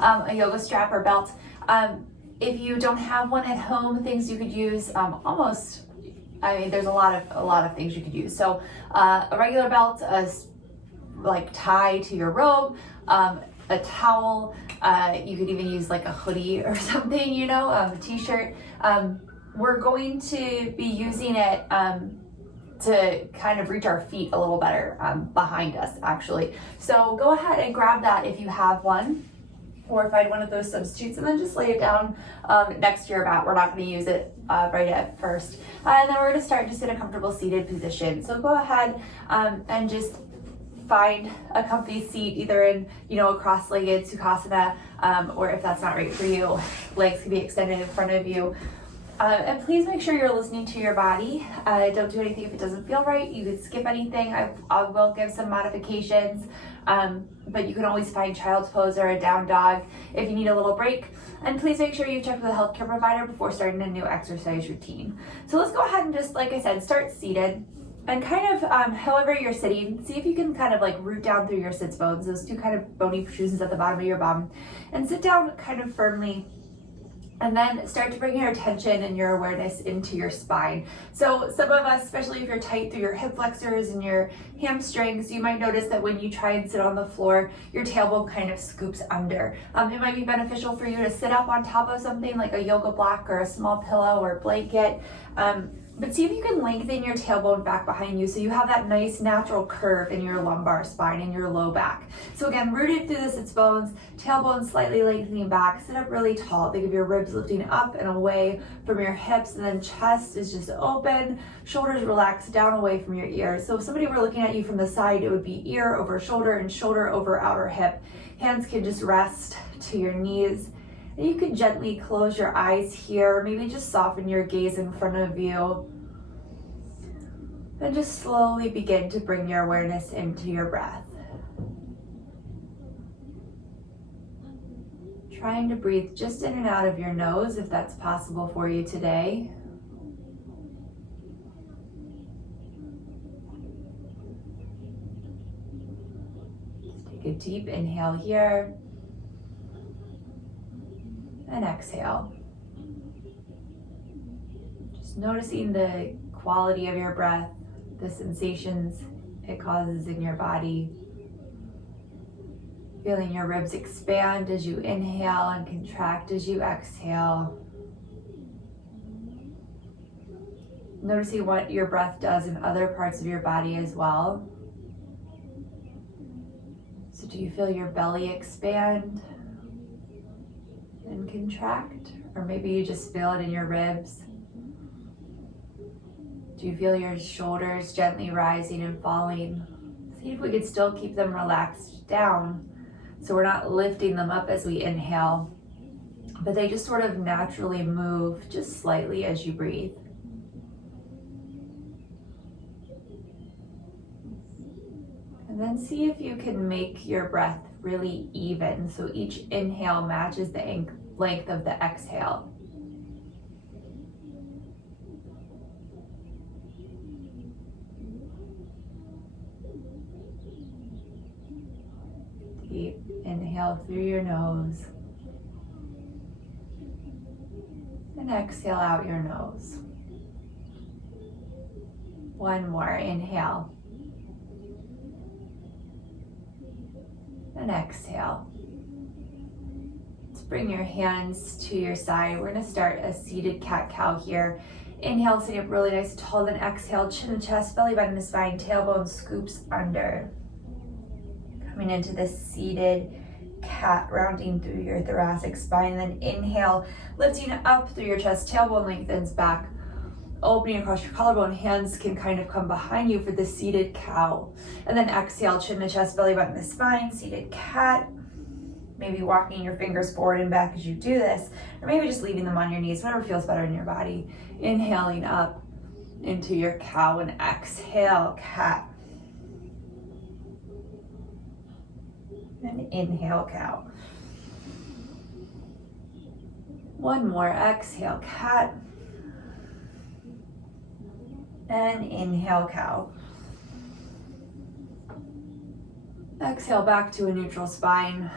a yoga strap or belt. If you don't have one at home, things you could use, there's a lot of things you could use. So a regular belt, like tie to your robe, a towel, you could even use like a hoodie or something, a t-shirt. We're going to be using it to kind of reach our feet a little better behind us, actually. So go ahead and grab that if you have one, or find one of those substitutes, and then just lay it down next to your mat. We're not going to use it right at first. And then we're going to start just in a comfortable seated position. So go ahead and just find a comfy seat, either in, a cross-legged Sukhasana, or if that's not right for you, legs can be extended in front of you. And please make sure you're listening to your body. Don't do anything if it doesn't feel right. You can skip anything. I will give some modifications, but you can always find child's pose or a down dog if you need a little break. And please make sure you check with a healthcare provider before starting a new exercise routine. So let's go ahead and just, like I said, start seated. And kind of, however you're sitting, see if you can kind of like root down through your sits bones, those two kind of bony protrusions at the bottom of your bum, and sit down kind of firmly. And then start to bring your attention and your awareness into your spine. So some of us, especially if you're tight through your hip flexors and your hamstrings, you might notice that when you try and sit on the floor, your tailbone kind of scoops under. It might be beneficial for you to sit up on top of something like a yoga block or a small pillow or blanket. But see if you can lengthen your tailbone back behind you so you have that nice natural curve in your lumbar spine and your low back. So again, rooted through the sits bones, tailbone slightly lengthening back, sit up really tall. Think of your ribs lifting up and away from your hips, and then chest is just open, shoulders relaxed down away from your ears. So if somebody were looking at you from the side, it would be ear over shoulder and shoulder over outer hip. Hands can just rest to your knees. And you can gently close your eyes here, maybe just soften your gaze in front of you. And just slowly begin to bring your awareness into your breath. Trying to breathe just in and out of your nose if that's possible for you today. Just take a deep inhale here. And exhale. Just noticing the quality of your breath, the sensations it causes in your body. Feeling your ribs expand as you inhale and contract as you exhale. Noticing what your breath does in other parts of your body as well. So do you feel your belly expand and contract? Or maybe you just feel it in your ribs. Do you feel your shoulders gently rising and falling? See if we could still keep them relaxed down so we're not lifting them up as we inhale, but they just sort of naturally move just slightly as you breathe. And then see if you can make your breath really even so each inhale matches the length of the exhale. Deep inhale through your nose and exhale out your nose. One more, inhale and exhale. Let's bring your hands to your side. We're going to start a seated cat-cow here. Inhale, sitting up really nice and tall, then exhale, chin to chest, belly button to spine, tailbone scoops under. Coming into this seated cat, rounding through your thoracic spine, then inhale, lifting up through your chest, tailbone lengthens back, opening across your collarbone, hands can kind of come behind you for the seated cow. And then exhale, chin to chest, belly button to spine, seated cat. Maybe walking your fingers forward and back as you do this, or maybe just leaving them on your knees, whatever feels better in your body. Inhaling up into your cow and exhale, cat. And inhale, cow. One more, exhale, cat. And inhale, cow. Exhale back to a neutral spine.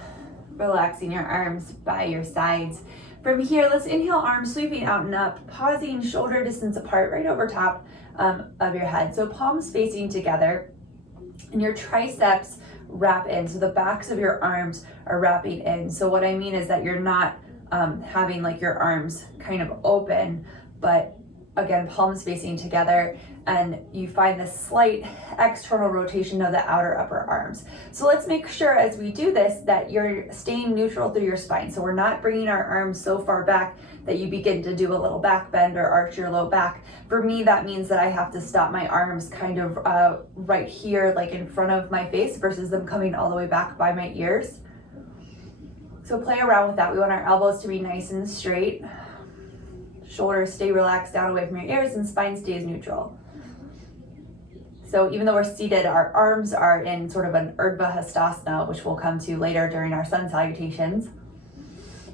relaxing your arms by your sides. From here, let's inhale, arms sweeping out and up, pausing shoulder distance apart right over top of your head. So palms facing together and your triceps wrap in. So the backs of your arms are wrapping in. So what I mean is that you're not having like your arms kind of open, but again, palms facing together, and you find this slight external rotation of the outer upper arms. So let's make sure as we do this that you're staying neutral through your spine. So we're not bringing our arms so far back that you begin to do a little back bend or arch your low back. For me, that means that I have to stop my arms kind of right here, like in front of my face, versus them coming all the way back by my ears. So play around with that. We want our elbows to be nice and straight. Shoulders stay relaxed down away from your ears, and spine stays neutral. So even though we're seated, our arms are in sort of an Urdhva Hastasana, which we'll come to later during our sun salutations.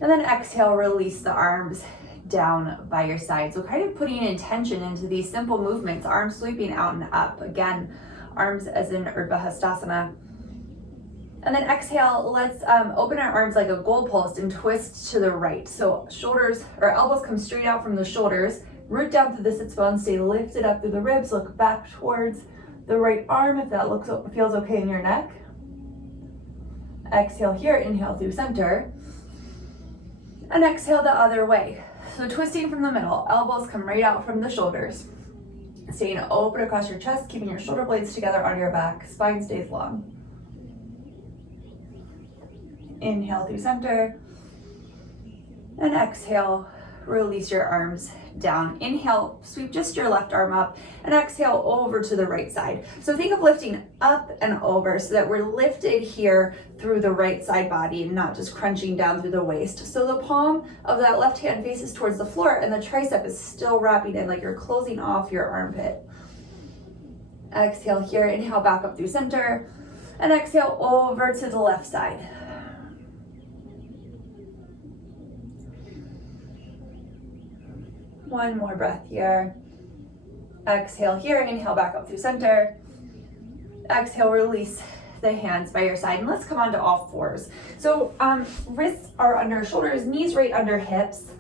And then exhale, release the arms down by your side. So kind of putting intention into these simple movements, arms sweeping out and up. Again, arms as in Urdhva Hastasana. And then exhale, let's open our arms like a goalpost and twist to the right. So shoulders or elbows come straight out from the shoulders, root down through the sits bone, stay lifted up through the ribs, look back towards the right arm if that feels okay in your neck. Exhale here, inhale through center. And exhale the other way. So twisting from the middle, elbows come right out from the shoulders. Staying open across your chest, keeping your shoulder blades together on your back, spine stays long. Inhale through center, and exhale, release your arms down. Inhale, sweep just your left arm up, and exhale over to the right side. So think of lifting up and over so that we're lifted here through the right side body and not just crunching down through the waist. So the palm of that left hand faces towards the floor, and the tricep is still wrapping in like you're closing off your armpit. Exhale here, inhale back up through center, and exhale over to the left side. One more breath here. Exhale here, inhale back up through center. Exhale, release the hands by your side, and let's come on to all fours. So wrists are under shoulders, knees right under hips.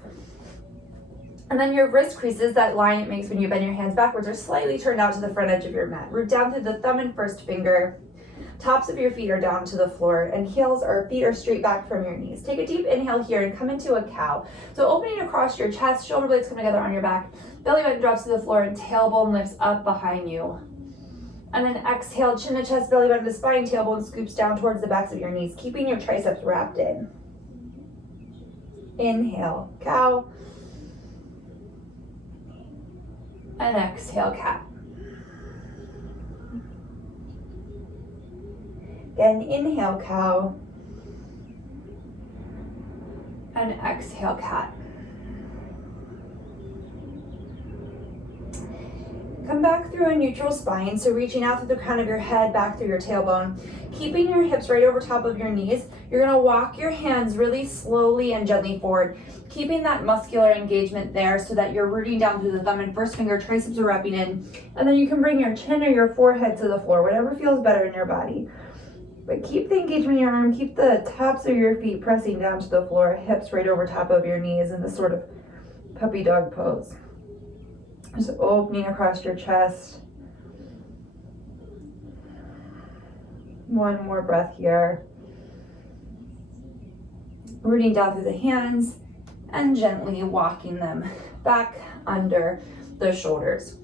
And then your wrist creases, that line it makes when you bend your hands backwards, are slightly turned out to the front edge of your mat. Root down through the thumb and first finger. Tops of your feet are down to the floor, and heels or feet are straight back from your knees. Take a deep inhale here and come into a cow. So opening across your chest, shoulder blades come together on your back, belly button drops to the floor, and tailbone lifts up behind you. And then exhale, chin to chest, belly button to spine, tailbone scoops down towards the backs of your knees, keeping your triceps wrapped in. Inhale, cow. And exhale, cat. Again, inhale, cow. And exhale, cat. Come back through a neutral spine, so reaching out through the crown of your head, back through your tailbone. Keeping your hips right over top of your knees, you're gonna walk your hands really slowly and gently forward, keeping that muscular engagement there so that you're rooting down through the thumb and first finger, triceps are wrapping in, and then you can bring your chin or your forehead to the floor, whatever feels better in your body. But keep the engagement in your arm, keep the tops of your feet pressing down to the floor, hips right over top of your knees in this sort of puppy dog pose. Just opening across your chest. One more breath here. Rooting down through the hands and gently walking them back under the shoulders.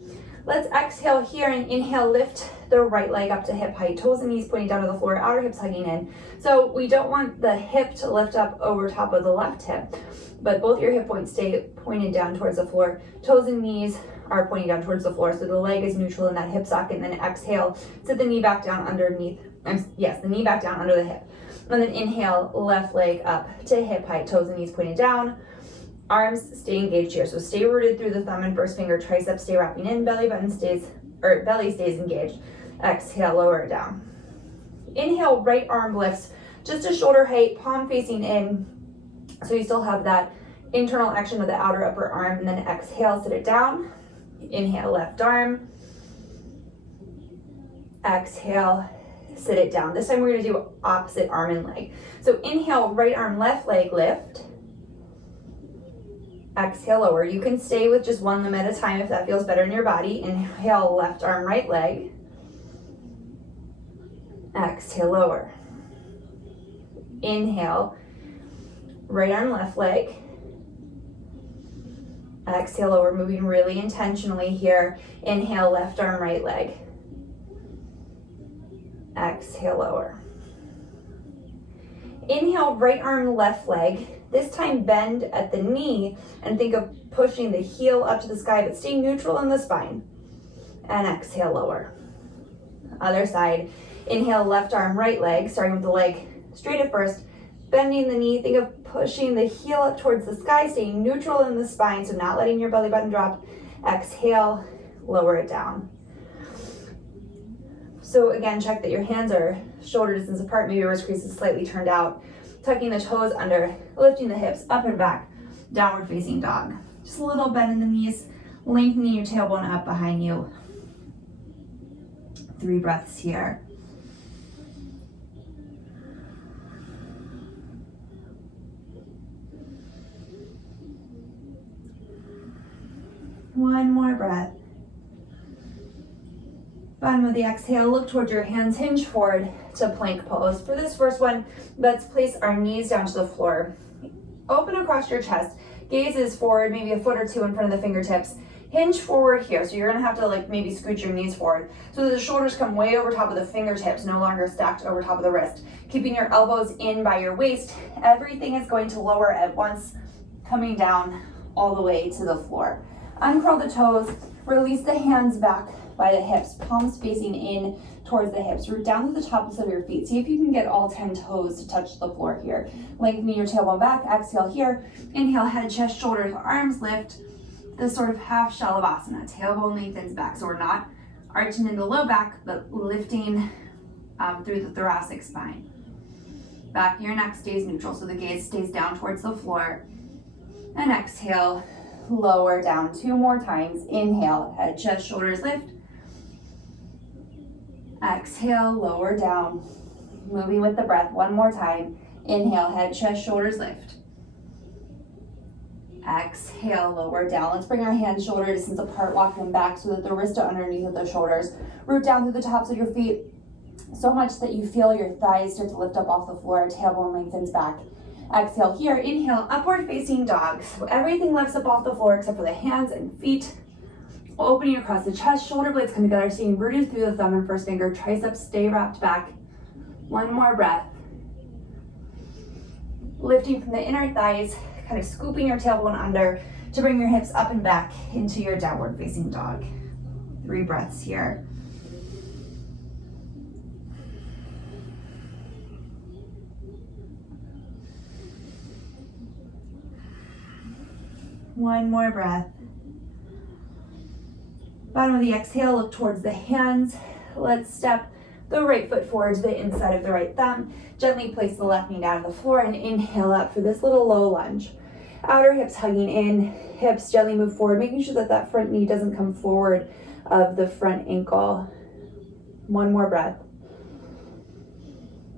Let's exhale here and inhale, lift the right leg up to hip height, toes and knees pointing down to the floor, outer hips hugging in. So we don't want the hip to lift up over top of the left hip, but both your hip points stay pointed down towards the floor. Toes and knees are pointing down towards the floor, so the leg is neutral in that hip socket, and then exhale, sit the knee back down underneath, the knee back down under the hip. And then inhale, left leg up to hip height, toes and knees pointed down. Arms stay engaged here, so stay rooted through the thumb and first finger, triceps stay wrapping in, belly stays engaged. Exhale, lower it down. Inhale, right arm lifts just to shoulder height, palm facing in, so you still have that internal action of the outer upper arm, and then exhale, sit it down. Inhale, left arm. Exhale, sit it down. This time we're gonna do opposite arm and leg. So inhale, right arm, left leg, lift. Exhale, lower. You can stay with just one limb at a time if that feels better in your body. Inhale, left arm, right leg. Exhale, lower. Inhale, right arm, left leg. Exhale, lower, moving really intentionally here. Inhale, left arm, right leg. Exhale, lower. Inhale, right arm, left leg. This time bend at the knee and think of pushing the heel up to the sky, but stay neutral in the spine. And exhale, lower. Other side. Inhale, left arm, right leg, starting with the leg straight at first. Bending the knee, think of pushing the heel up towards the sky, staying neutral in the spine, so not letting your belly button drop. Exhale, lower it down. So again, check that your hands are shoulder distance apart, maybe your wrist crease is slightly turned out. Tucking the toes under, lifting the hips up and back, downward facing dog. Just a little bend in the knees, lengthening your tailbone up behind you. 3 breaths here. One more breath. Bottom of the exhale, look towards your hands, hinge forward to plank pose. For this first one, let's place our knees down to the floor. Open across your chest, gaze is forward, maybe a foot or two in front of the fingertips. Hinge forward here, so you're gonna have to like maybe scoot your knees forward so that the shoulders come way over top of the fingertips, no longer stacked over top of the wrist. Keeping your elbows in by your waist, everything is going to lower at once, coming down all the way to the floor. Uncurl the toes, release the hands back by the hips, palms facing in towards the hips. Root down to the tops of your feet. See if you can get all 10 toes to touch the floor here. Lengthening your tailbone back, exhale here. Inhale, head, chest, shoulders, arms lift. This sort of half Shalabhasana. Tailbone lengthens back. So we're not arching in the low back, but lifting through the thoracic spine. Back of your neck stays neutral, so the gaze stays down towards the floor. And exhale, lower down 2 more times. Inhale, head, chest, shoulders lift. Exhale, lower down. Moving with the breath 1 more time. Inhale, head, chest, shoulders lift. Exhale, lower down. Let's bring our hands shoulder distance apart, walk them back so that the wrists are underneath of the shoulders. Root down through the tops of your feet so much that you feel your thighs start to lift up off the floor. Tailbone lengthens back. Exhale here. Inhale, upward facing dog. So everything lifts up off the floor except for the hands and feet. Opening across the chest, shoulder blades come together, staying rooted through the thumb and first finger. Triceps stay wrapped back. 1 more breath. Lifting from the inner thighs, kind of scooping your tailbone under to bring your hips up and back into your downward facing dog. 3 breaths here. One more breath. Bottom of the exhale, look towards the hands. Let's step the right foot forward to the inside of the right thumb. Gently place the left knee down on the floor and inhale up for this little low lunge. Outer hips hugging in, hips gently move forward, making sure that that front knee doesn't come forward of the front ankle. 1 more breath.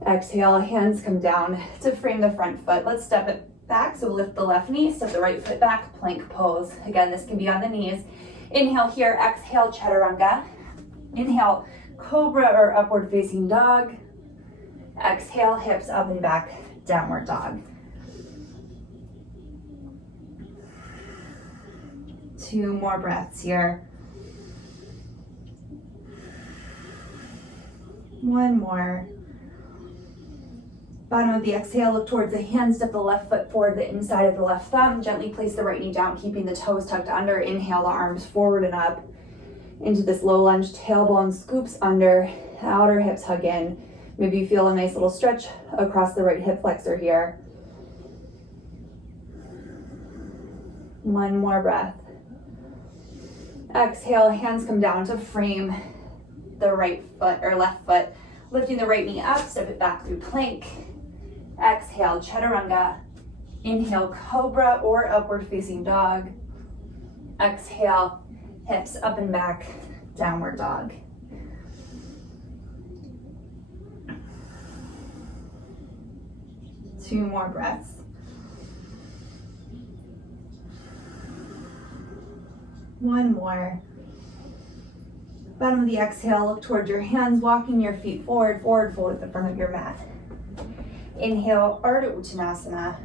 Exhale, hands come down to frame the front foot. Let's step it back, so lift the left knee, step the right foot back, plank pose. Again, this can be on the knees. Inhale here, exhale, chaturanga. Inhale, cobra or upward facing dog. Exhale, hips up and back, downward dog. 2 more breaths here. 1 more. Bottom of the exhale, look towards the hands, step the left foot forward, the inside of the left thumb. Gently place the right knee down, keeping the toes tucked under. Inhale, the arms forward and up into this low lunge. Tailbone scoops under, outer hips hug in. Maybe you feel a nice little stretch across the right hip flexor here. 1 more breath. Exhale, hands come down to frame the right foot or left foot. Lifting the right knee up, step it back through plank. Exhale, chaturanga. Inhale, cobra or upward facing dog. Exhale, hips up and back, downward dog. 2 more breaths. One more. Bottom of the exhale, look towards your hands, walking your feet forward, forward fold at the front of your mat. Inhale, Ardha Uttanasana.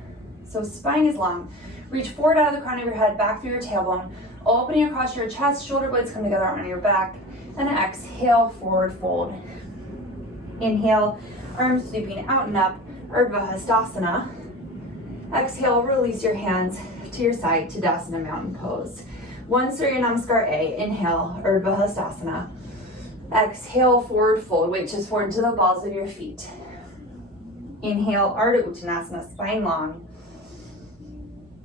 So spine is long. Reach forward out of the crown of your head, back through your tailbone, opening across your chest, shoulder blades come together on your back, and exhale, forward fold. Inhale, arms sweeping out and up, Urdhva Hastasana. Exhale, release your hands to your side, Tadasana Mountain Pose. 1 Surya Namaskar A, inhale, Urdhva Hastasana. Exhale, forward fold, weight just forward to the balls of your feet. Inhale, Ardha Uttanasana, spine long.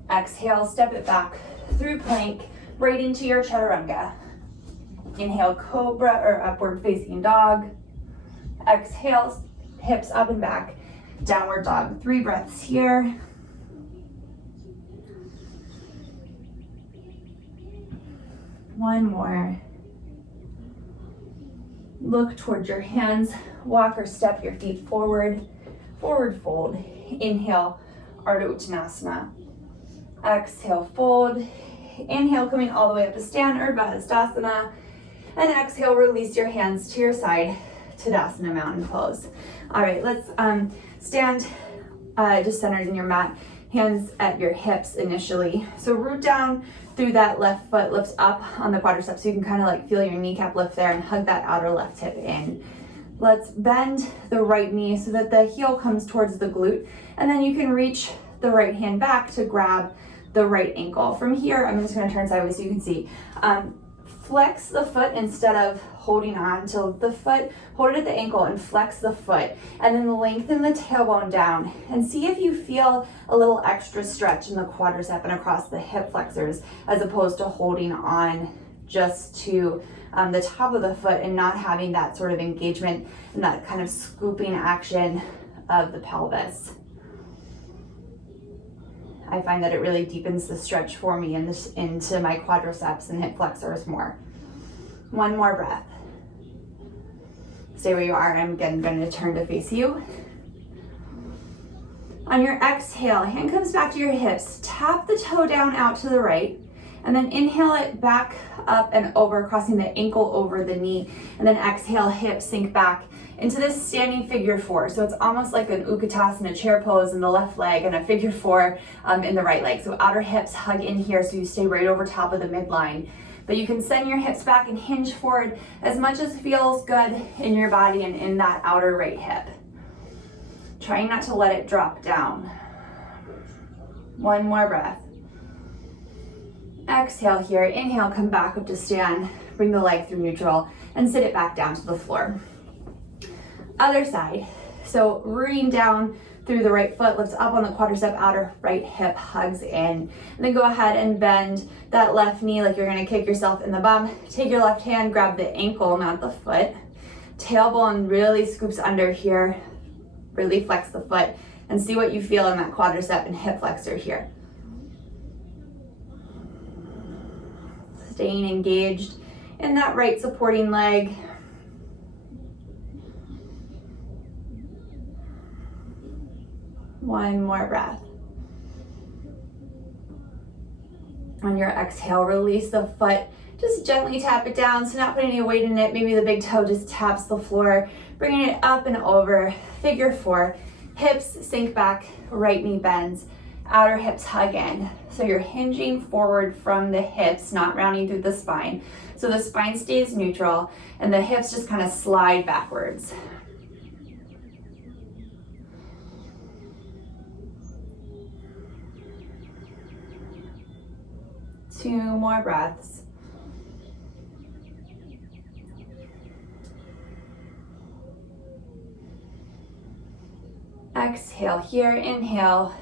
Exhale, step it back through plank, right into your chaturanga. Inhale, cobra or upward facing dog. Exhale, hips up and back, downward dog. 3 breaths here. One more. Look towards your hands, walk or step your feet forward, forward fold. Inhale, Ardha Uttanasana. Exhale, fold. Inhale, coming all the way up to stand, Urdhva Hastasana. And exhale, release your hands to your side, Tadasana Mountain Pose. All right, let's stand just centered in your mat, hands at your hips initially. So root down through that left foot, lift up on the quadriceps so you can kind of like feel your kneecap lift there and hug that outer left hip in. Let's bend the right knee so that the heel comes towards the glute, and then you can reach the right hand back to grab the right ankle. From here, I'm just going to turn sideways so you can see. Flex the foot instead of holding on to the foot. Hold it at the ankle and flex the foot, and then lengthen the tailbone down and see if you feel a little extra stretch in the quadricep and across the hip flexors, as opposed to holding on just to the top of the foot and not having that sort of engagement and that kind of scooping action of the pelvis. I find that it really deepens the stretch for me into my quadriceps and hip flexors more. 1 more breath. Stay where you are. I'm again going to turn to face you. On your exhale, hand comes back to your hips. Tap the toe down out to the right, and then inhale it back up and over, crossing the ankle over the knee, and then exhale, hips sink back into this standing figure 4. So it's almost like an Utkatasana chair pose in the left leg and a figure 4 in the right leg. So outer hips hug in here so you stay right over top of the midline. But you can send your hips back and hinge forward as much as feels good in your body and in that outer right hip. Trying not to let it drop down. 1 more breath. Exhale here. Inhale, come back up to stand. Bring the leg through neutral and sit it back down to the floor. Other side. So rooting down through the right foot, lifts up on the quadricep, outer right hip hugs in. And then go ahead and bend that left knee like you're gonna kick yourself in the bum. Take your left hand, grab the ankle, not the foot. Tailbone really scoops under here. Really flex the foot and see what you feel in that quadricep and hip flexor here. Staying engaged in that right supporting leg. One more breath. On your exhale, release the foot. Just gently tap it down, so not putting any weight in it. Maybe the big toe just taps the floor, bringing it up and over. Figure 4. Hips sink back, right knee bends, outer hips hug in. So you're hinging forward from the hips, not rounding through the spine. So the spine stays neutral and the hips just kind of slide backwards. Two more breaths. Exhale here, inhale,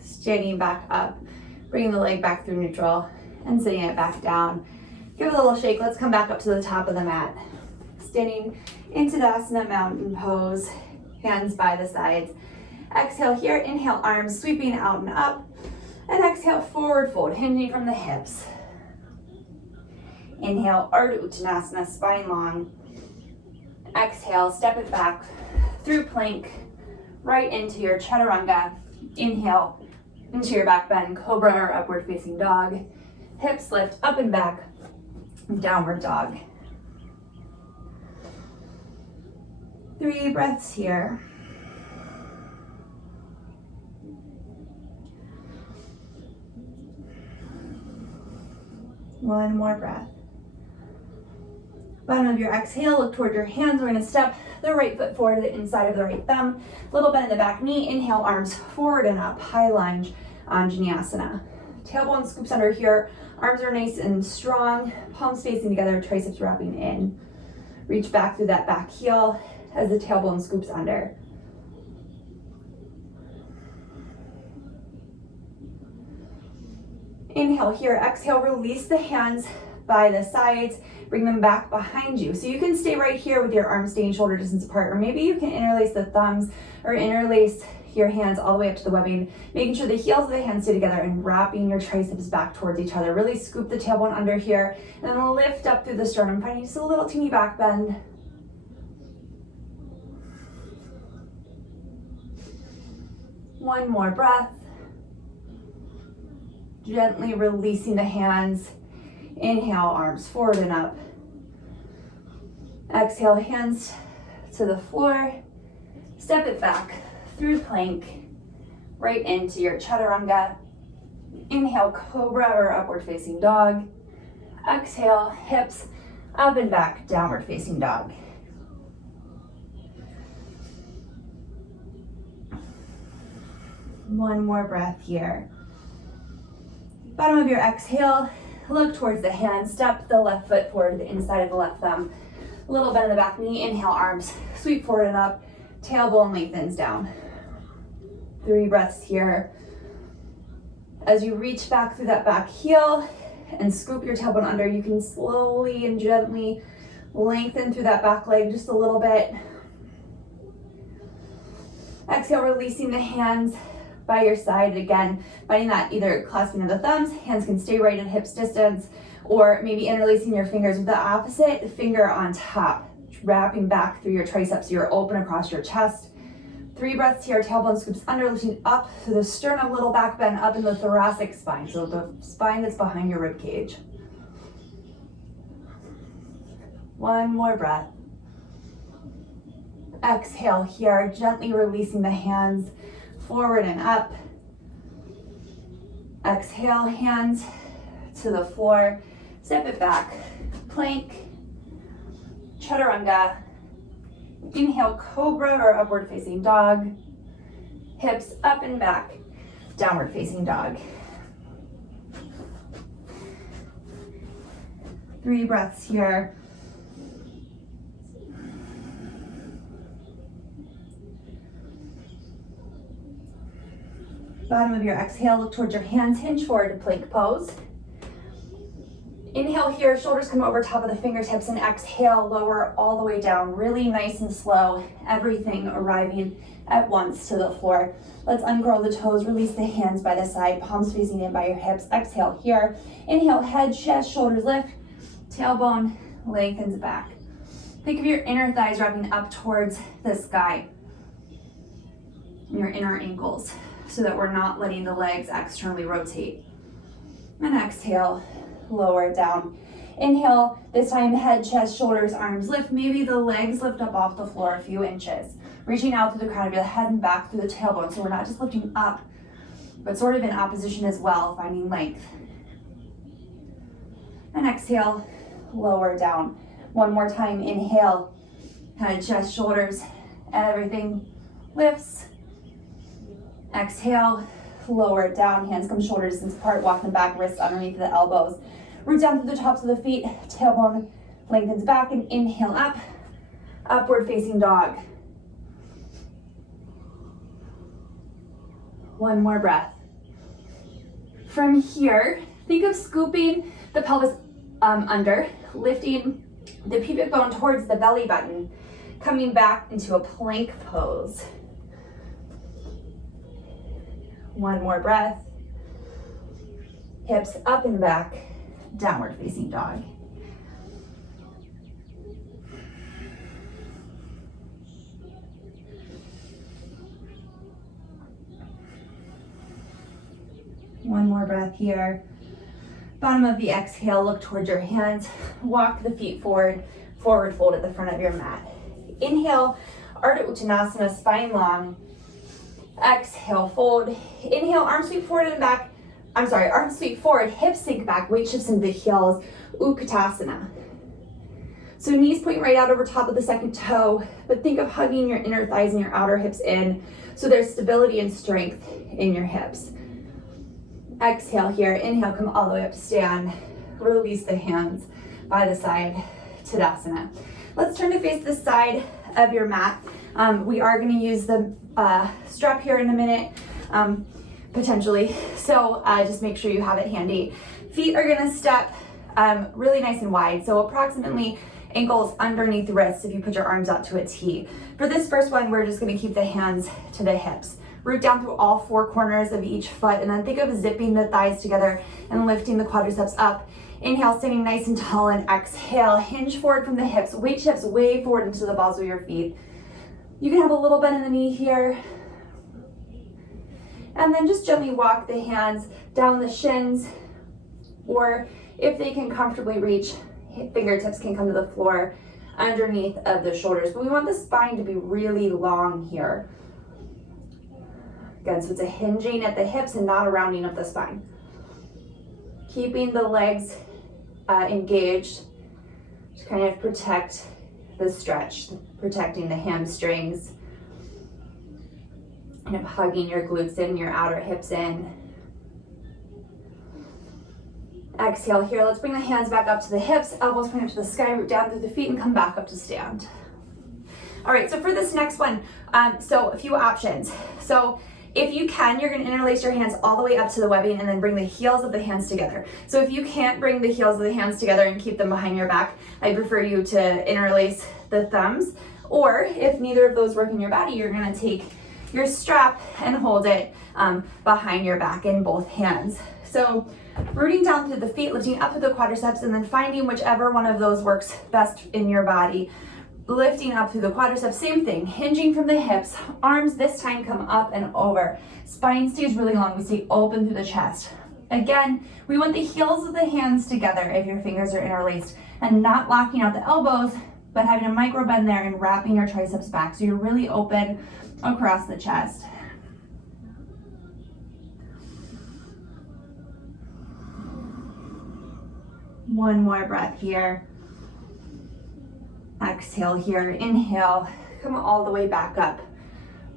standing back up, bringing the leg back through neutral and sitting it back down. Give it a little shake. Let's come back up to the top of the mat. Standing in Tadasana Mountain Pose, hands by the sides. Exhale here, inhale, arms sweeping out and up. And exhale, forward fold, hinging from the hips. Inhale, Ardha Uttanasana, spine long. Exhale, step it back through plank, right into your chaturanga. Inhale into your back bend, cobra or upward facing dog. Hips lift up and back, downward dog. 3 breaths here. One more breath. Bottom of your exhale, look toward your hands. We're gonna step the right foot forward to the inside of the right thumb. Little bend in the back knee. Inhale, arms forward and up. High lunge, Anjaneyasana. Tailbone scoops under here. Arms are nice and strong. Palms facing together, triceps wrapping in. Reach back through that back heel as the tailbone scoops under. Inhale here, exhale, release the hands by the sides, bring them back behind you. So you can stay right here with your arms staying shoulder distance apart, or maybe you can interlace the thumbs or interlace your hands all the way up to the webbing, making sure the heels of the hands stay together and wrapping your triceps back towards each other. Really scoop the tailbone under here and then lift up through the sternum, finding just a little teeny back bend. One more breath. Gently releasing the hands. Inhale, arms forward and up. Exhale, hands to the floor. Step it back through plank, right into your chaturanga. Inhale, cobra or upward facing dog. Exhale, hips up and back, downward facing dog. One more breath here. Bottom of your exhale, look towards the hands, step the left foot forward to the inside of the left thumb. A little bend in the back knee, inhale, arms sweep forward and up, tailbone lengthens down. 3 breaths here. As you reach back through that back heel and scoop your tailbone under, you can slowly and gently lengthen through that back leg just a little bit. Exhale, releasing the hands by your side. Again, finding that either clasping of the thumbs, hands can stay right at hips distance, or maybe interlacing your fingers with the opposite finger on top, wrapping back through your triceps so you're open across your chest. 3 breaths here, tailbone scoops under, lifting up through the sternum, little back bend up in the thoracic spine, so the spine that's behind your rib cage. One more breath. Exhale here, gently releasing the hands forward and up. Exhale, hands to the floor. Step it back. Plank, chaturanga. Inhale, cobra or upward facing dog. Hips up and back, downward facing dog. 3 breaths here. Bottom of your exhale, look towards your hands, hinge forward to plank pose. Inhale here, shoulders come over top of the fingertips, and exhale, lower all the way down, really nice and slow, everything arriving at once to the floor. Let's uncurl the toes, release the hands by the side, palms facing in by your hips. Exhale here, inhale, head, chest, shoulders lift, tailbone lengthens back. Think of your inner thighs wrapping up towards the sky, and your inner ankles, so that we're not letting the legs externally rotate. And exhale, lower it down. Inhale, this time head, chest, shoulders, arms lift. Maybe the legs lift up off the floor a few inches. Reaching out through the crown of your head and back through the tailbone. So we're not just lifting up, but sort of in opposition as well, finding length. And exhale, lower down. One more time, inhale, head, chest, shoulders, everything lifts. Exhale, lower it down, hands come shoulder distance apart, walk them back, wrists underneath the elbows. Root down through the tops of the feet, tailbone lengthens back, and inhale up, upward facing dog. One more breath. From here, think of scooping the pelvis under, lifting the pubic bone towards the belly button, coming back into a plank pose. One more breath. Hips up and back, downward facing dog. One more breath here. Bottom of the exhale, look towards your hands. Walk the feet forward, forward fold at the front of your mat. Inhale, Ardha Uttanasana, spine long. Exhale, fold. Inhale, arms sweep forward and back. Arms sweep forward, hips sink back, weight shifts into the heels, Utkatasana. So knees point right out over top of the second toe, but think of hugging your inner thighs and your outer hips in so there's stability and strength in your hips. Exhale here, inhale, come all the way up to stand. Release the hands by the side, Tadasana. Let's turn to face the side of your mat. We are gonna use the strap here in a minute, potentially. So just make sure you have it handy. Feet are gonna step really nice and wide. So approximately ankles underneath the wrists if you put your arms out to a T. For this first one, we're just gonna keep the hands to the hips. Root down through all four corners of each foot, and then think of zipping the thighs together and lifting the quadriceps up. Inhale, standing nice and tall, and exhale, hinge forward from the hips. Weight shifts way forward into the balls of your feet. You can have a little bend in the knee here. And then just gently walk the hands down the shins, or if they can comfortably reach, fingertips can come to the floor underneath of the shoulders. But we want the spine to be really long here. Again, so it's a hinging at the hips and not a rounding of the spine. Keeping the legs engaged to kind of protect the stretch, protecting the hamstrings, kind of hugging your glutes in, your outer hips in. Exhale here, let's bring the hands back up to the hips, elbows point up to the sky, root down through the feet and come back up to stand. All right, so for this next one, so a few options. So if you can, you're gonna interlace your hands all the way up to the webbing and then bring the heels of the hands together. So if you can't bring the heels of the hands together and keep them behind your back, I prefer you to interlace the thumbs. Or if neither of those work in your body, you're gonna take your strap and hold it behind your back in both hands. So rooting down through the feet, lifting up through the quadriceps, and then finding whichever one of those works best in your body. Lifting up through the quadriceps, same thing, hinging from the hips, arms this time come up and over. Spine stays really long, we stay open through the chest. Again, we want the heels of the hands together if your fingers are interlaced and not locking out the elbows, but having a micro bend there and wrapping your triceps back so you're really open across the chest. One more breath here. Exhale here, inhale, come all the way back up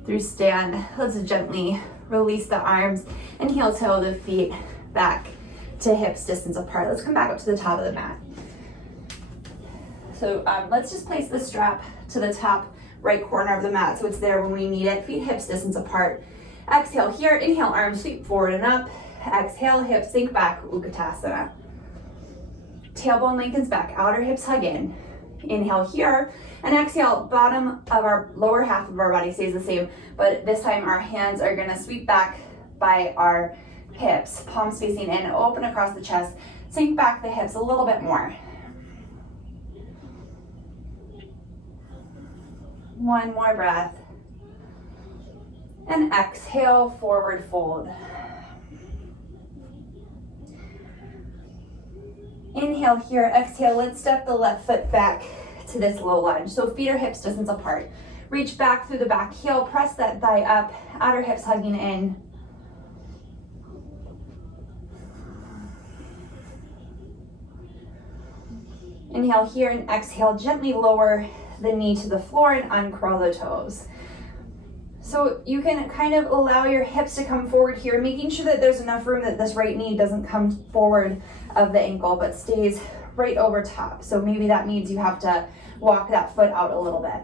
through stand. Let's gently release the arms and heel toe the feet back to hips distance apart. Let's come back up to the top of the mat. So let's just place the strap to the top right corner of the mat so it's there when we need it. Feet hips distance apart. Exhale here, inhale, arms sweep forward and up. Exhale, hips sink back, Utkatasana. Tailbone lengthens back, outer hips hug in. Inhale here, and exhale, bottom of our lower half of our body stays the same, but this time our hands are gonna sweep back by our hips, palms facing in, open across the chest, sink back the hips a little bit more. One more breath. And exhale, forward fold. Inhale here, exhale, let's step the left foot back to this low lunge. So feet are hips distance apart. Reach back through the back heel, press that thigh up, outer hips hugging in. Inhale here and exhale, gently lower the knee to the floor and uncurl the toes. So you can kind of allow your hips to come forward here, making sure that there's enough room that this right knee doesn't come forward of the ankle, but stays right over top. So maybe that means you have to walk that foot out a little bit.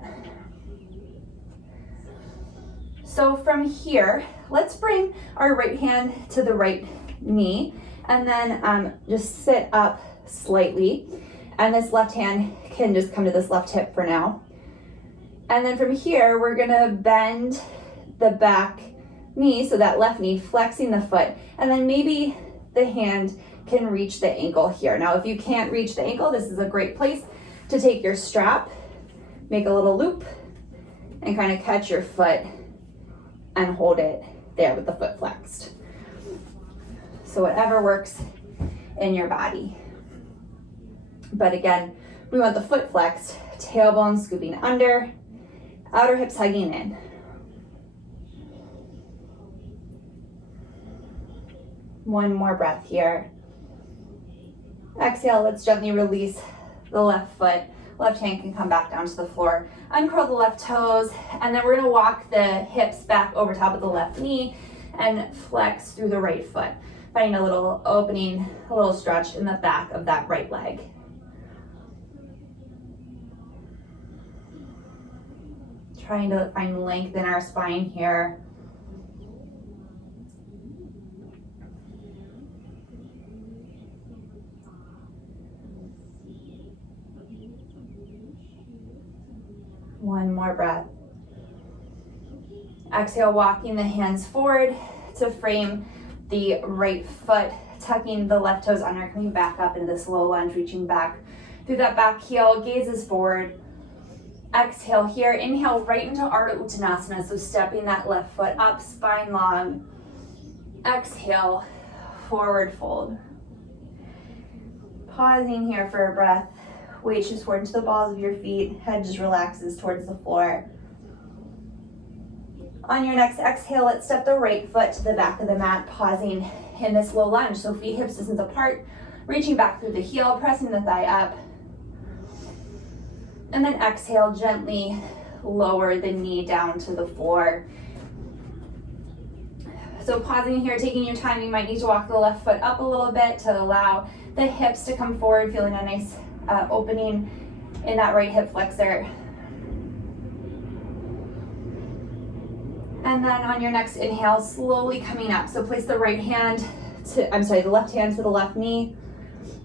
So from here, let's bring our right hand to the right knee and then just sit up slightly. And this left hand can just come to this left hip for now. And then from here, we're gonna bend the back knee, so that left knee, flexing the foot. And then maybe the hand can reach the ankle here. Now, if you can't reach the ankle, this is a great place to take your strap, make a little loop, and kind of catch your foot and hold it there with the foot flexed. So whatever works in your body. But again, we want the foot flexed, tailbone scooping under, outer hips hugging in. One more breath here. Exhale, let's gently release the left foot. Left hand can come back down to the floor. Uncurl the left toes, and then we're gonna walk the hips back over top of the left knee and flex through the right foot. Finding a little opening, a little stretch in the back of that right leg. Trying to find length in our spine here. One more breath. Exhale, walking the hands forward to frame the right foot, tucking the left toes under, coming back up into this low lunge, reaching back through that back heel, gazes forward. Exhale here, inhale right into Ardha Uttanasana, so stepping that left foot up, spine long. Exhale, forward fold. Pausing here for a breath. Weight shifts forward into the balls of your feet. Head just relaxes towards the floor. On your next exhale, let's step the right foot to the back of the mat, pausing in this low lunge. So feet hips distance apart, reaching back through the heel, pressing the thigh up. And then exhale, gently lower the knee down to the floor. So pausing here, taking your time, you might need to walk the left foot up a little bit to allow the hips to come forward, feeling a nice opening in that right hip flexor. And then on your next inhale, slowly coming up. So place the left hand to the left knee.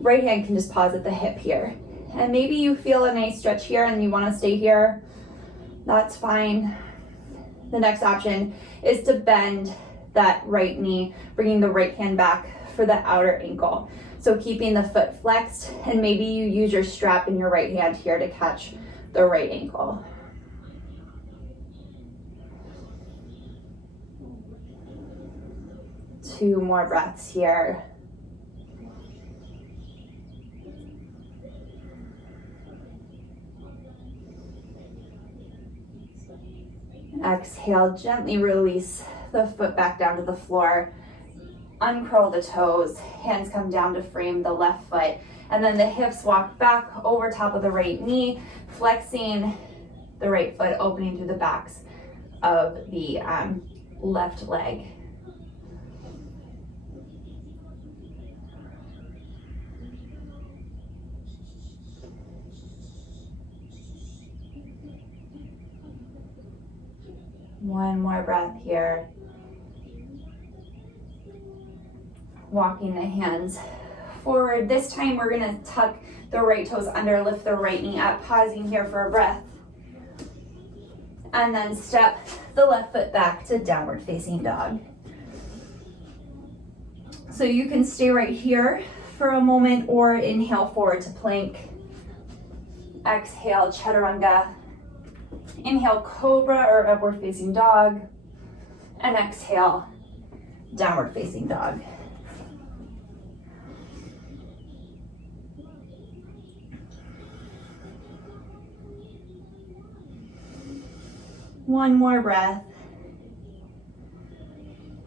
Right hand can just pause at the hip here. And maybe you feel a nice stretch here and you want to stay here. That's fine. The next option is to bend that right knee, bringing the right hand back for the outer ankle. So keeping the foot flexed, and maybe you use your strap in your right hand here to catch the right ankle. Two more breaths here. Exhale, gently release the foot back down to the floor. Uncurl the toes, hands come down to frame the left foot, and then the hips walk back over top of the right knee, flexing the right foot, opening through the backs of the left leg. One more breath here. Walking the hands forward. This time we're gonna tuck the right toes under, lift the right knee up, pausing here for a breath. And then step the left foot back to downward facing dog. So you can stay right here for a moment or inhale forward to plank. Exhale, chaturanga. Inhale, cobra or upward facing dog. And exhale, downward facing dog. One more breath.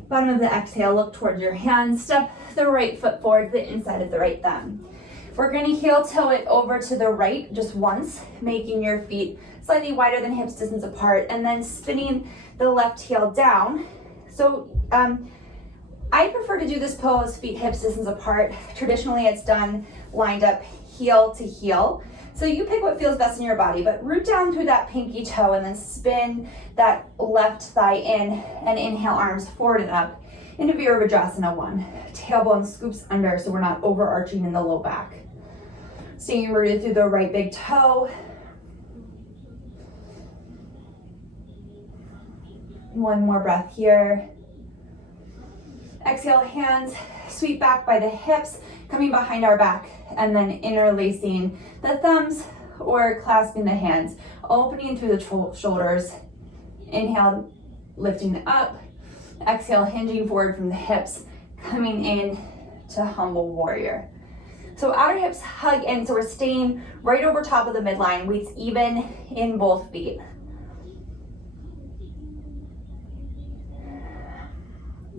Bottom of the exhale, look towards your hands. Step the right foot forward to the inside of the right thumb. We're gonna heel toe it over to the right just once, making your feet slightly wider than hips distance apart, and then spinning the left heel down. So I prefer to do this pose feet hips distance apart. Traditionally it's done lined up heel to heel. So you pick what feels best in your body, but root down through that pinky toe and then spin that left thigh in and inhale arms forward and up into Virabhadrasana 1. Tailbone scoops under so we're not overarching in the low back. Staying rooted through the right big toe. One more breath here. Exhale, hands sweep back by the hips, coming behind our back, and then interlacing the thumbs or clasping the hands, opening through the shoulders. Inhale, lifting up. Exhale, hinging forward from the hips, coming in to humble warrior. So outer hips hug in, so we're staying right over top of the midline, weights even in both feet.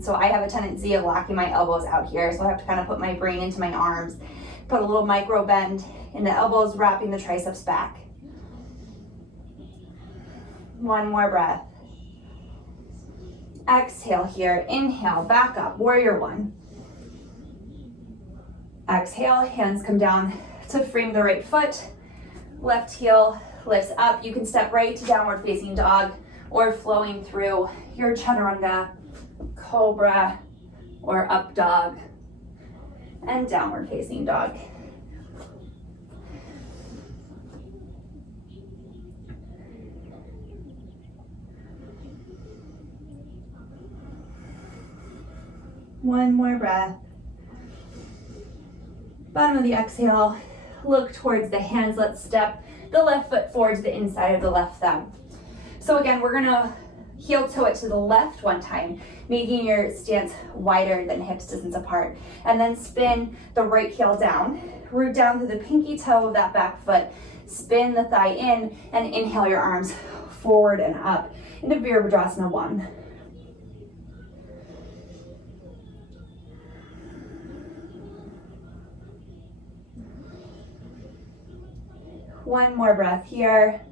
So I have a tendency of locking my elbows out here, so I have to kind of put my brain into my arms, put a little micro bend in the elbows, wrapping the triceps back. One more breath. Exhale here, inhale, back up, warrior one. Exhale, hands come down to frame the right foot. Left heel lifts up. You can step right to downward facing dog or flowing through your chaturanga, cobra, or up dog, and downward facing dog. One more breath. Bottom of the exhale, look towards the hands. Let's step the left foot forward to the inside of the left thumb. So again, we're gonna heel toe it to the left one time, making your stance wider than hips distance apart. And then spin the right heel down, root down to the pinky toe of that back foot, spin the thigh in, and inhale your arms forward and up into Virabhadrasana 1. One more breath here.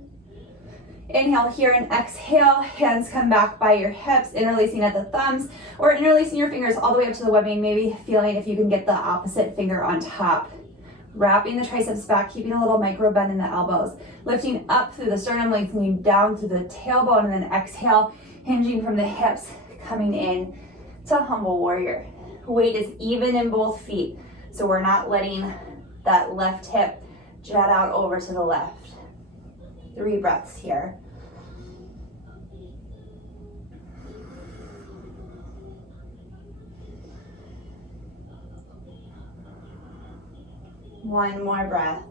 Inhale here and exhale. Hands come back by your hips, interlacing at the thumbs or interlacing your fingers all the way up to the webbing, maybe feeling if you can get the opposite finger on top. Wrapping the triceps back, keeping a little micro bend in the elbows. Lifting up through the sternum, lengthening down through the tailbone, and then exhale, hinging from the hips, coming in to humble warrior. Weight is even in both feet, so we're not letting that left hip jet out over to the left. 3 breaths here. One more breath.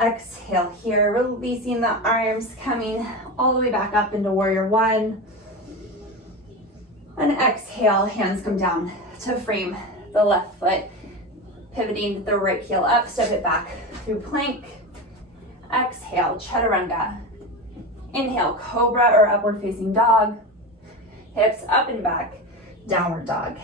Exhale here, releasing the arms, coming all the way back up into warrior 1. And exhale, hands come down to frame the left foot, pivoting the right heel up, step it back through plank. Exhale, chaturanga. Inhale, cobra or upward facing dog. Hips up and back, downward dog.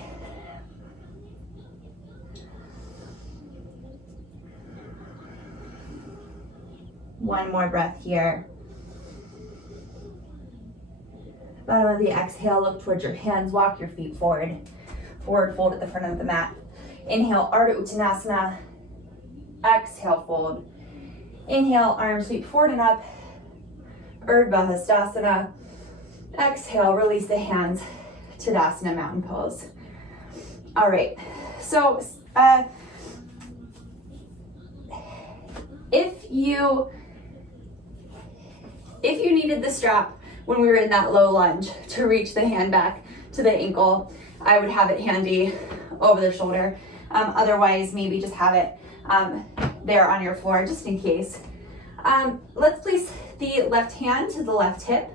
One more breath here. Bottom of the exhale, look towards your hands, walk your feet forward. Forward fold at the front of the mat. Inhale, Ardha Uttanasana. Exhale, fold. Inhale, arms sweep forward and up. Urdhva Hastasana. Exhale, release the hands. Tadasana, mountain pose. All right, so if you needed the strap when we were in that low lunge to reach the hand back to the ankle, I would have it handy over the shoulder. Otherwise, maybe just have it there on your floor, just in case. Let's place the left hand to the left hip,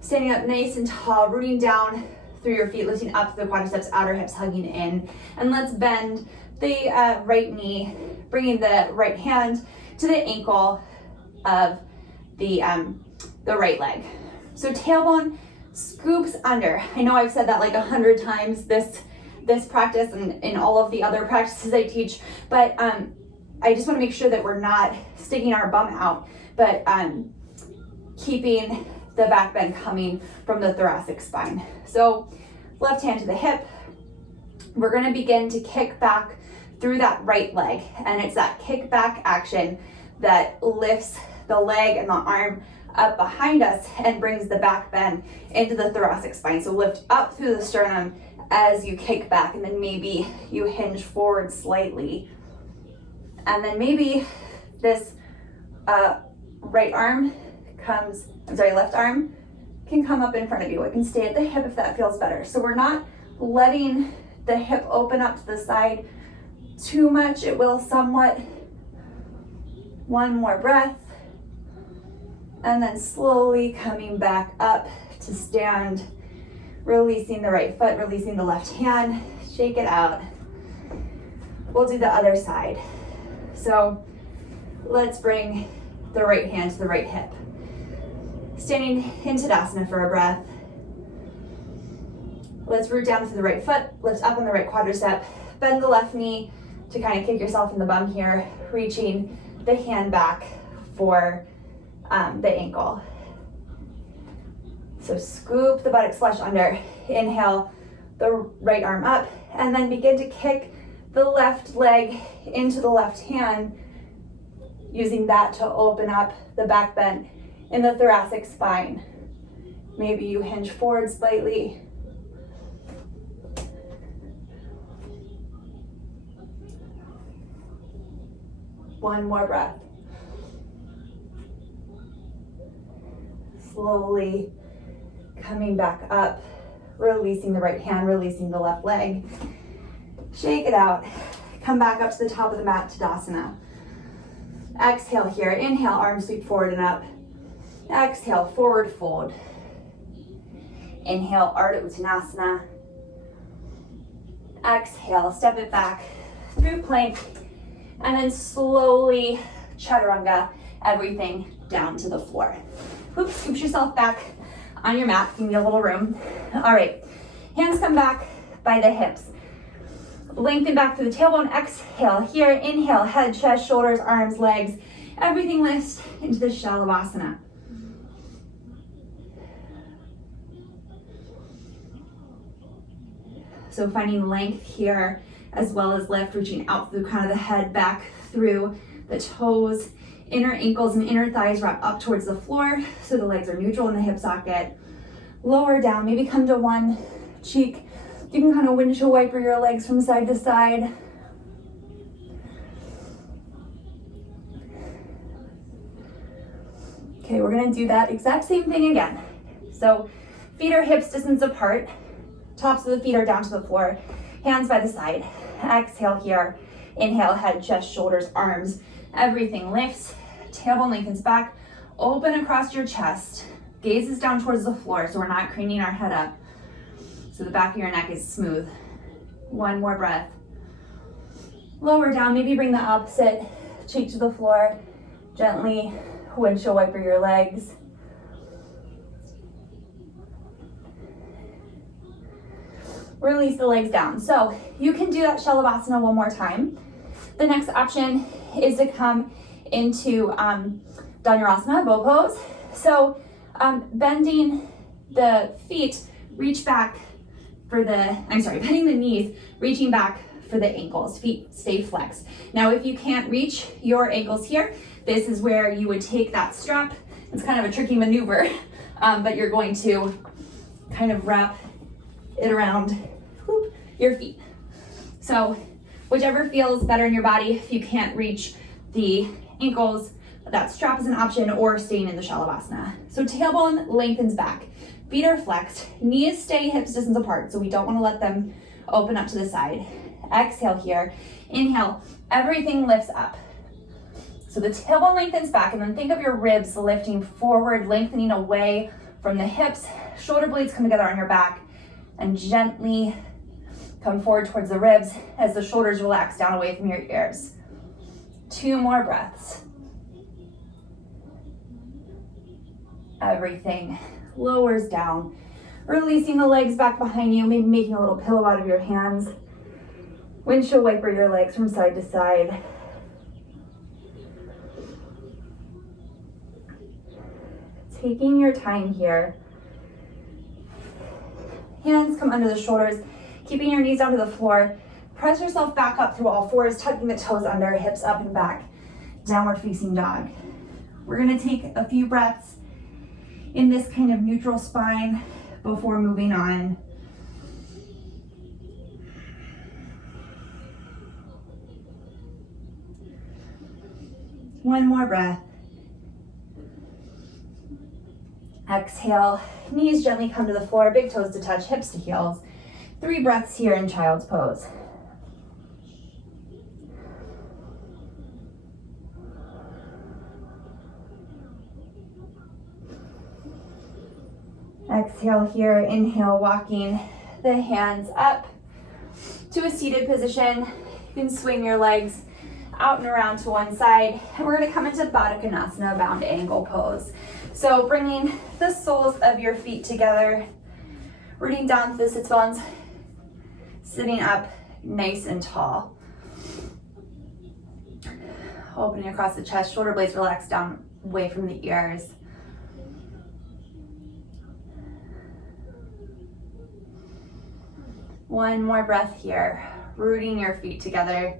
standing up nice and tall, rooting down through your feet, lifting up through the quadriceps, outer hips hugging in. And let's bend the right knee, bringing the right hand to the ankle of the right leg. So tailbone scoops under. I know I've said that like 100 times this practice and in all of the other practices I teach, but I just want to make sure that we're not sticking our bum out, but keeping the back bend coming from the thoracic spine. So left hand to the hip. We're going to begin to kick back through that right leg, and it's that kick back action that lifts the leg and the arm up behind us and brings the back bend into the thoracic spine. So lift up through the sternum as you kick back, and then maybe you hinge forward slightly. And then maybe this left arm can come up in front of you. It can stay at the hip if that feels better. So we're not letting the hip open up to the side too much. It will somewhat. One more breath. And then slowly coming back up to stand, Releasing the right foot, releasing the left hand. Shake it out. We'll do the other side. So let's bring the right hand to the right hip. Standing in Tadasana for a breath. Let's root down to the right foot, lift up on the right quadricep, bend the left knee to kind of kick yourself in the bum here, reaching the hand back for the ankle. So scoop the buttocks flush under, inhale the right arm up, and then begin to kick the left leg into the left hand, using that to open up the back bend in the thoracic spine. Maybe you hinge forward slightly. One more breath. Slowly coming back up, releasing the right hand, releasing the left leg. Shake it out. Come back up to the top of the mat, Tadasana. Exhale here. Inhale, arms sweep forward and up. Exhale, forward fold. Inhale, Ardha Uttanasana. Exhale, step it back through plank. And then slowly chaturanga, everything down to the floor. Oops, scoop yourself back on your mat. You need a little room. All right, hands come back by the hips. Lengthen back through the tailbone. Exhale here. Inhale, head, chest, shoulders, arms, legs. Everything lifts into the Shalabhasana. So finding length here, as well as lift, reaching out through the crown of the head, back through the toes, inner ankles and inner thighs wrap up towards the floor so the legs are neutral in the hip socket. Lower down, maybe come to one cheek. You can kind of windshield wiper your legs from side to side. Okay, we're gonna do that exact same thing again. So feet are hips distance apart, tops of the feet are down to the floor, hands by the side. Exhale here. Inhale, head, chest, shoulders, arms. Everything lifts. Tailbone lengthens back. Open across your chest. Gaze is down towards the floor, so we're not craning our head up. So the back of your neck is smooth. One more breath. Lower down, maybe bring the opposite cheek to the floor. Gently windshield wiper your legs. Release the legs down. So you can do that Shalabhasana one more time. The next option is to come into Dhanurasana, bow pose. So bending the feet, reach back for the, bending the knees, reaching back for the ankles. Feet stay flexed. Now, if you can't reach your ankles here, this is where you would take that strap. It's kind of a tricky maneuver, but you're going to kind of wrap it around your feet. So whichever feels better in your body. If you can't reach the ankles, that strap is an option, or staying in the Shalabhasana. So tailbone lengthens back, feet are flexed, knees stay hips distance apart, so we don't want to let them open up to the side. Exhale here, inhale, everything lifts up. So the tailbone lengthens back, and then think of your ribs lifting forward, lengthening away from the hips, shoulder blades come together on your back, and gently come forward towards the ribs as the shoulders relax down away from your ears. 2 more breaths. Everything lowers down, releasing the legs back behind you, maybe making a little pillow out of your hands. Windshield wiper your legs from side to side. Taking your time here. Hands come under the shoulders, keeping your knees down to the floor. Press yourself back up through all fours, tucking the toes under, hips up and back. Downward facing dog. We're gonna take a few breaths in this kind of neutral spine before moving on. One more breath. Exhale, knees gently come to the floor, big toes to touch, hips to heels. 3 breaths here in child's pose. Exhale here, inhale, walking the hands up to a seated position. You can swing your legs out and around to one side. And we're gonna come into Baddha Konasana, bound angle pose. So bringing the soles of your feet together, rooting down to the sits bones, sitting up nice and tall. Opening across the chest, shoulder blades relax down away from the ears. One more breath here, rooting your feet together.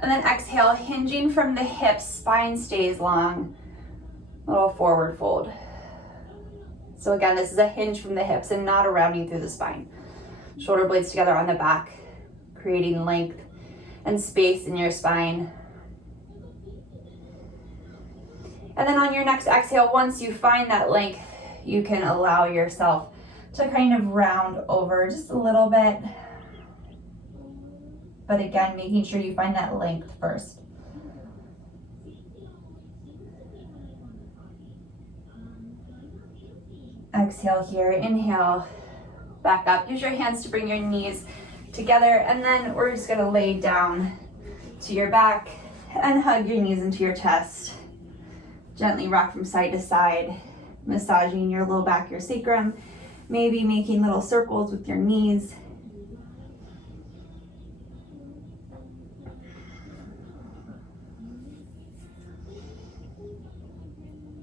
And then exhale, hinging from the hips, spine stays long. Little forward fold. So again, this is a hinge from the hips and not a rounding through the spine. Shoulder blades together on the back, creating length and space in your spine. And then on your next exhale, once you find that length, you can allow yourself to kind of round over just a little bit. But again, making sure you find that length first. Exhale here, inhale, back up. Use your hands to bring your knees together, and then we're just gonna lay down to your back and hug your knees into your chest. Gently rock from side to side, massaging your low back, your sacrum, maybe making little circles with your knees.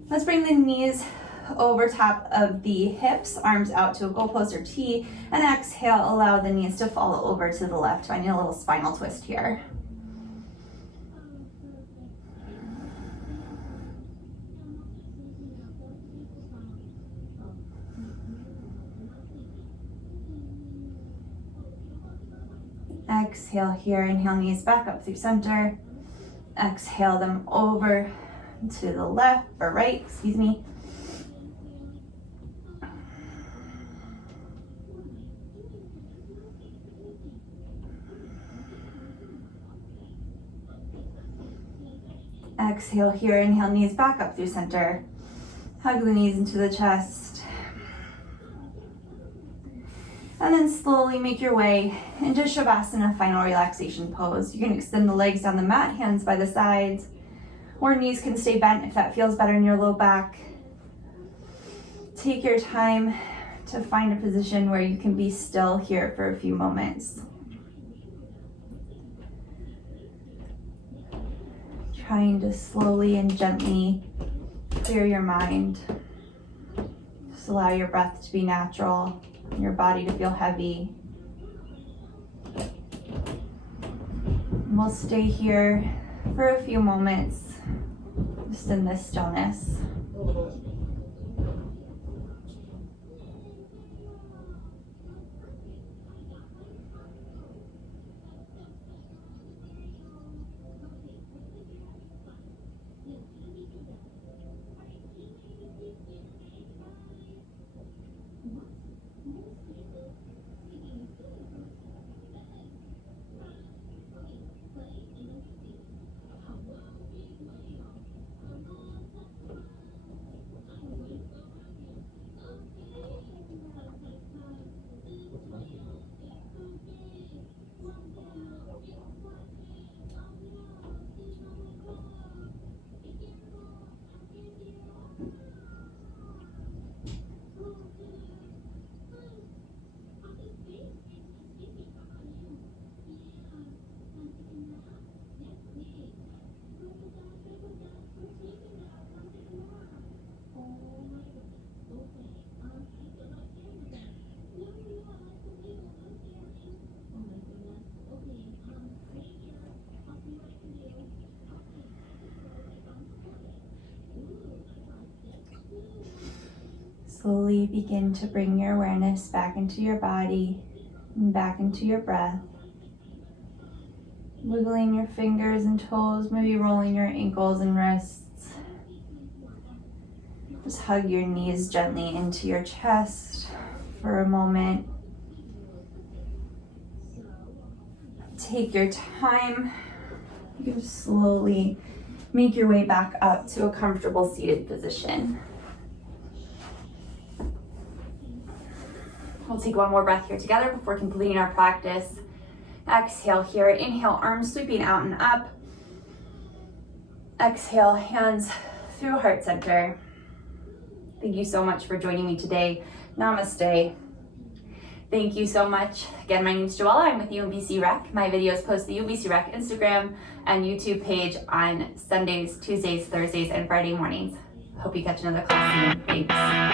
Let's bring the knees over top of the hips, arms out to a goalpost or T, and exhale, allow the knees to fall over to the left. Finding a little spinal twist here. Exhale here, inhale, knees back up through center. Exhale them over to the left or right, excuse me. Exhale here, inhale, knees back up through center. Hug the knees into the chest. And then slowly make your way into Shavasana, final relaxation pose. You can extend the legs down the mat, hands by the sides, or knees can stay bent if that feels better in your low back. Take your time to find a position where you can be still here for a few moments. Trying to slowly and gently clear your mind. Just allow your breath to be natural, your body to feel heavy. And we'll stay here for a few moments, just in this stillness. Slowly begin to bring your awareness back into your body and back into your breath. Wiggling your fingers and toes, maybe rolling your ankles and wrists. Just hug your knees gently into your chest for a moment. Take your time. You can just slowly make your way back up to a comfortable seated position. We'll take one more breath here together before completing our practice. Exhale here, inhale, arms sweeping out and up. Exhale, hands through heart center. Thank you so much for joining me today. Namaste. Thank you so much. Again, my name is Joella. I'm with UMBC Rec. My videos post the UMBC Rec Instagram and YouTube page on Sundays, Tuesdays, Thursdays, and Friday mornings. Hope you catch another class soon. Thanks.